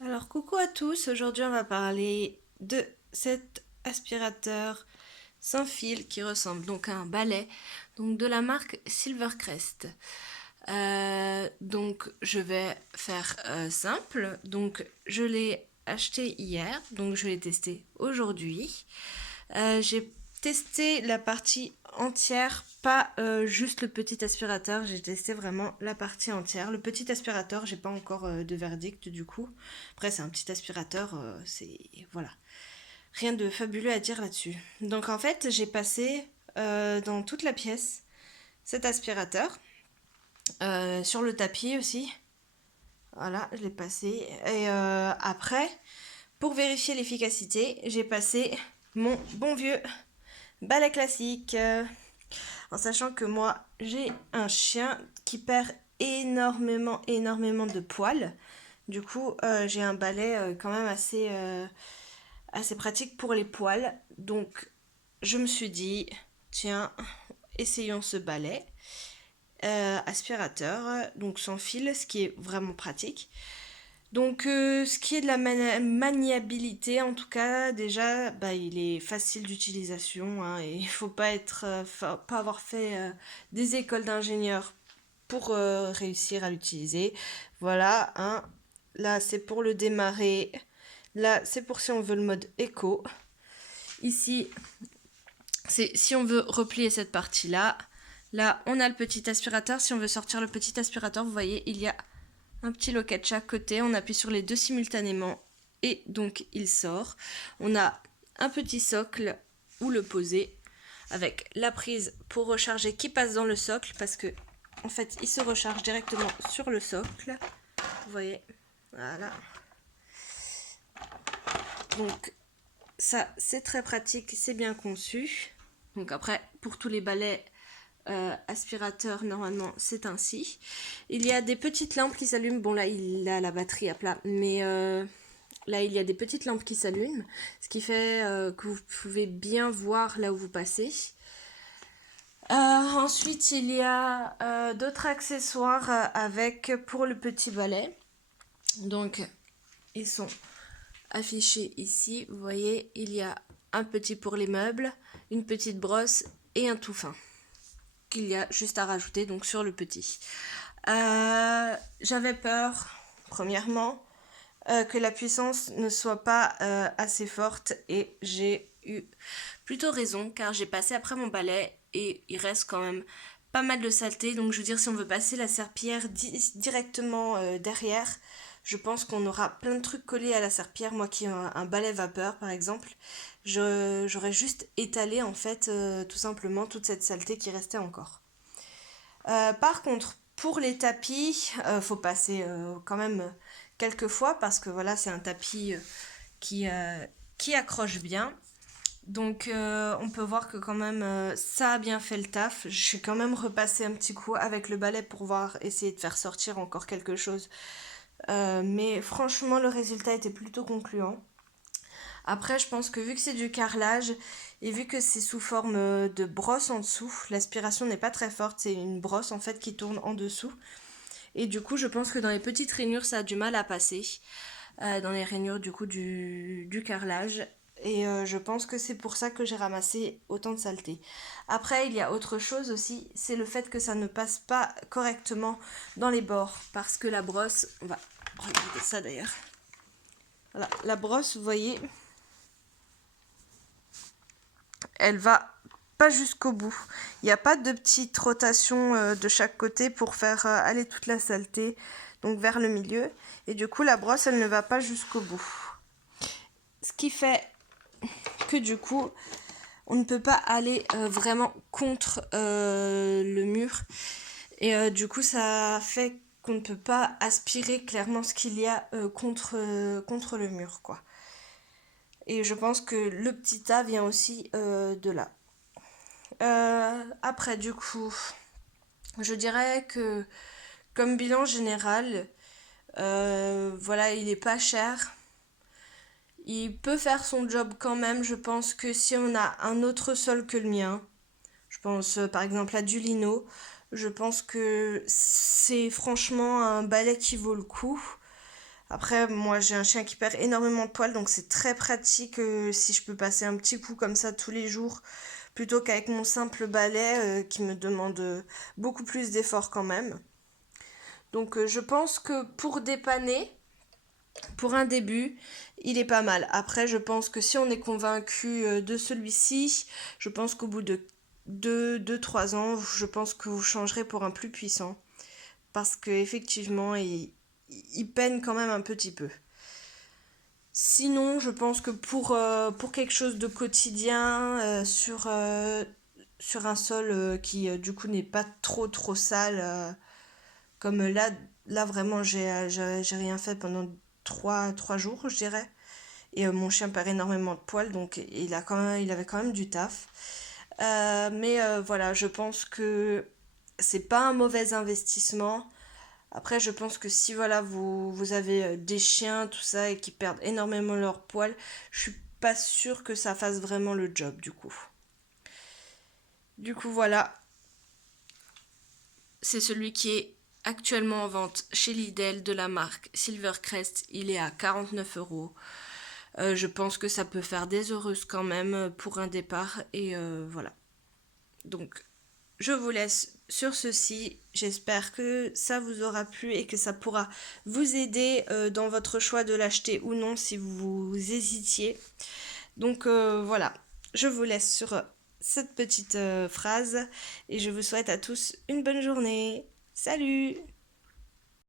Alors coucou à tous, aujourd'hui on va parler de cet aspirateur sans fil qui ressemble donc à un balai, donc de la marque Silvercrest. Donc je vais faire simple, donc je l'ai acheté hier, donc je l'ai testé aujourd'hui. J'ai testé la partie entière, pas juste le petit aspirateur, j'ai testé vraiment la partie entière. Le petit aspirateur, j'ai pas encore de verdict du coup. Après, c'est un petit aspirateur, c'est. Voilà. Rien de fabuleux à dire là-dessus. Donc en fait, j'ai passé dans toute la pièce cet aspirateur, sur le tapis aussi. Voilà, je l'ai passé. Et après, pour vérifier l'efficacité, j'ai passé mon bon vieux balai classique. En sachant que moi, j'ai un chien qui perd énormément de poils. Du coup, j'ai un balai quand même assez pratique pour les poils. Donc, je me suis dit, tiens, essayons ce balai. Aspirateur, donc sans fil, ce qui est vraiment pratique. Donc, ce qui est de la maniabilité, en tout cas, déjà, bah, il est facile d'utilisation, hein, et il faut pas pas avoir fait des écoles d'ingénieurs pour réussir à l'utiliser. Voilà, hein. Là, c'est pour le démarrer. Là, c'est pour si on veut le mode éco. Ici, c'est si on veut replier cette partie-là. Là, on a le petit aspirateur. Si on veut sortir le petit aspirateur, vous voyez, il y a un petit loquet de chaque côté, on appuie sur les deux simultanément et donc il sort. On a un petit socle où le poser avec la prise pour recharger qui passe dans le socle parce que en fait il se recharge directement sur le socle. Vous voyez, voilà. Donc ça c'est très pratique, c'est bien conçu. Donc après pour tous les balais aspirateur, normalement, c'est ainsi. Il y a des petites lampes qui s'allument. Bon, là, il a la batterie à plat, mais là, il y a des petites lampes qui s'allument, ce qui fait que vous pouvez bien voir là où vous passez. Ensuite, il y a d'autres accessoires avec pour le petit balai. Donc, ils sont affichés ici. Vous voyez, il y a un petit pour les meubles, une petite brosse et un tout fin qu'il y a juste à rajouter donc sur le petit. J'avais peur, premièrement, que la puissance ne soit pas assez forte et j'ai eu plutôt raison car j'ai passé après mon balai et il reste quand même pas mal de saleté. Donc je veux dire, si on veut passer la serpillière directement derrière, je pense qu'on aura plein de trucs collés à la serpillière. Moi qui ai un balai vapeur par exemple, j'aurais juste étalé en fait tout simplement toute cette saleté qui restait encore. Par contre, pour les tapis, faut passer quand même quelques fois parce que voilà, c'est un tapis qui, euh, qui accroche bien. Donc on peut voir que quand même ça a bien fait le taf. Je suis quand même repassée un petit coup avec le balai pour voir, essayer de faire sortir encore quelque chose. Mais franchement, le résultat était plutôt concluant. Après, je pense que vu que c'est du carrelage et vu que c'est sous forme de brosse en dessous, l'aspiration n'est pas très forte. C'est une brosse en fait qui tourne en dessous. Et du coup, je pense que dans les petites rainures, ça a du mal à passer. Dans les rainures du coup du carrelage. Et je pense que c'est pour ça que j'ai ramassé autant de saleté. Après, il y a autre chose aussi, c'est le fait que ça ne passe pas correctement dans les bords. Parce que la brosse, on va regarder ça d'ailleurs. Voilà, la brosse, vous voyez, elle va pas jusqu'au bout. Il n'y a pas de petite rotation de chaque côté pour faire aller toute la saleté donc vers le milieu. Et du coup, la brosse, elle ne va pas jusqu'au bout. Ce qui fait que du coup, on ne peut pas aller vraiment contre le mur. Et du coup, ça fait qu'on ne peut pas aspirer clairement ce qu'il y a contre le mur, quoi. Et je pense que le petit tas vient aussi de là. Après, du coup, je dirais que comme bilan général, voilà, il est pas cher. Il peut faire son job quand même. Je pense que si on a un autre sol que le mien, je pense par exemple à du lino, je pense que c'est franchement un balai qui vaut le coup. Après, moi j'ai un chien qui perd énormément de poils, donc c'est très pratique si je peux passer un petit coup comme ça tous les jours, plutôt qu'avec mon simple balai qui me demande beaucoup plus d'efforts quand même. Donc je pense que pour dépanner, pour un début, il est pas mal. Après, je pense que si on est convaincu de celui-ci, je pense qu'au bout de 2-3 ans, je pense que vous changerez pour un plus puissant. Parce qu'effectivement, il peine quand même un petit peu. Sinon, je pense que pour quelque chose de quotidien, sur un sol qui du coup n'est pas trop trop sale, comme là vraiment j'ai rien fait pendant 3 jours, je dirais. Et mon chien perd énormément de poils, donc il avait quand même du taf. Mais voilà, je pense que c'est pas un mauvais investissement. Après, je pense que si voilà, vous avez des chiens, tout ça, et qui perdent énormément leurs poils, je suis pas sûre que ça fasse vraiment le job du coup. Du coup, voilà, c'est celui qui est actuellement en vente chez Lidl de la marque Silvercrest. Il est à 49 €. Je pense que ça peut faire des heureuses quand même pour un départ. Et voilà. Donc, je vous laisse sur ceci. J'espère que ça vous aura plu et que ça pourra vous aider dans votre choix de l'acheter ou non si vous hésitiez. Donc voilà, je vous laisse sur cette petite phrase et je vous souhaite à tous une bonne journée. Salut!